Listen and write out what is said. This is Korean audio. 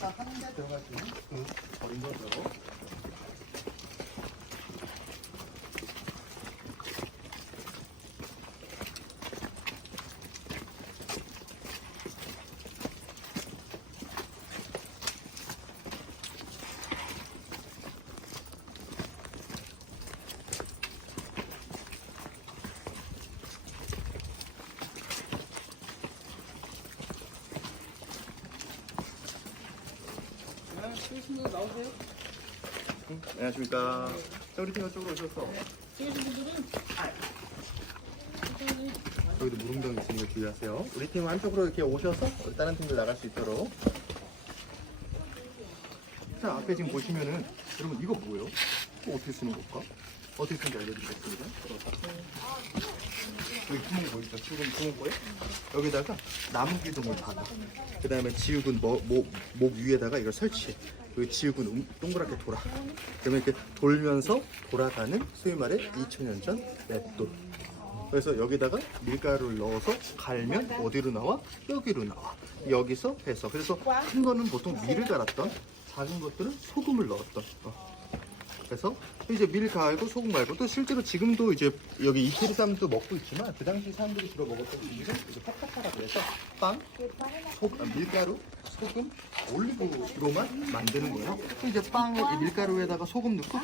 아까 한 개 들어갈 수 있는 그 버린 거 죠. 안녕하십니까. 자, 우리 팀가 쪽으로 오셨어. 여기도 무릉덩이 있으니까 주의하세요. 우리 팀 한쪽으로 이렇게 오셔서 다른 팀들 나갈 수 있도록. 자, 앞에 지금 보시면은 여러분 이거 뭐예요? 이거 어떻게 쓰는 걸까? 어떻게 쓰는지 알려드리겠습니다. 여기 구멍 보이죠? 지금 구멍 보여? 여기다가 나무 기둥을 박아. 그 다음에 지우군 목, 목, 목 위에다가 이걸 설치해. 그 지우군 음- 동그랗게 돌아. 그러면 이렇게 돌면서 돌아가는 소위 말해 2000년 전 맷돌. 그래서 여기다가 밀가루를 넣어서 갈면 어디로 나와? 여기로 나와. 여기서 해서. 그래서 큰 거는 보통 밀을 갈았던 작은 것들은 소금을 넣었던. 어. 그래서 이제 밀 갈고 소금 갈고 또 실제로 지금도 이제 여기 이태리 사람도 먹고 있지만 그 당시 사람들이 주로 먹었던 음식은 이제 파타타라 그래서 빵, 소, 아, 밀가루, 소금, 올리브로만 만드는 거예요. 또 이제 이 밀가루에다가 소금 넣고